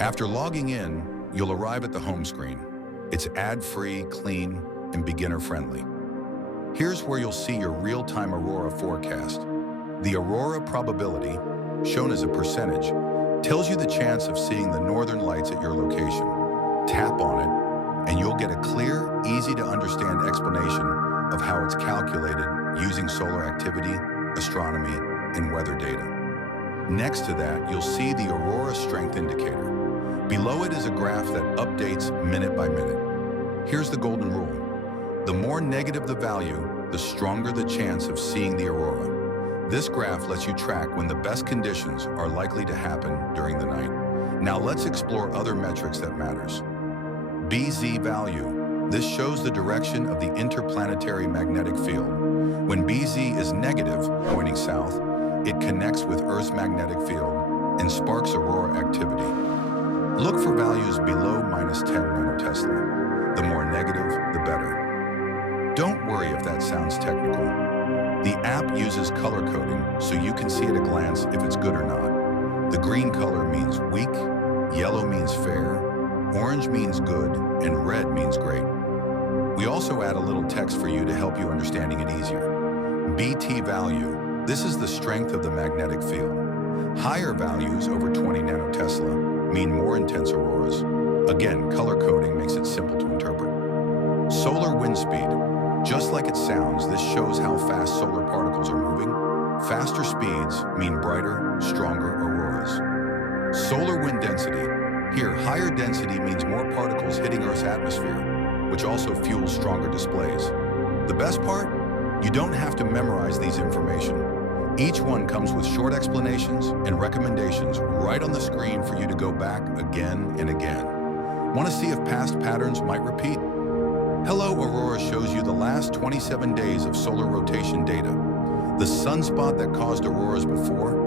After logging in, you'll arrive at the home screen. It's ad-free, clean, and beginner-friendly. Here's where you'll see your real-time Aurora forecast. The Aurora probability, shown as a percentage, tells you the chance of seeing the northern lights at your location. Tap on it, and you'll get a clear, easy-to-understand explanation of how it's calculated using solar activity, astronomy, and weather data. Next to that, you'll see the Aurora Strength Indicator. Below it is a graph that updates minute by minute. Here's the golden rule. The more negative the value, the stronger the chance of seeing the aurora. This graph lets you track when the best conditions are likely to happen during the night. Now let's explore other metrics that matters. BZ value. This shows the direction of the interplanetary magnetic field. When BZ is negative, pointing south, it connects with Earth's magnetic field and sparks aurora activity. Look for values below -10 nanotesla. The more negative, the better. Don't worry if that sounds technical. The app uses color coding so you can see at a glance if it's good or not. The green color means weak, yellow means fair, orange means good, and red means great. We also add a little text for you to help you understanding it easier. BT value. This is the strength of the magnetic field. Higher values over 20 nanotesla mean more intense auroras. Again, color coding makes it simple to interpret. Solar wind speed. Just like it sounds, this shows how fast solar particles are moving. Faster speeds mean brighter, stronger auroras. Solar wind density. Here, higher density means more particles hitting Earth's atmosphere, which also fuels stronger displays. The best part? You don't have to memorize these information. Each one comes with short explanations and recommendations right on the screen for you to go back again and again. Want to see if past patterns might repeat? Hello Aurora shows you the last 27 days of solar rotation data. The sunspot that caused auroras before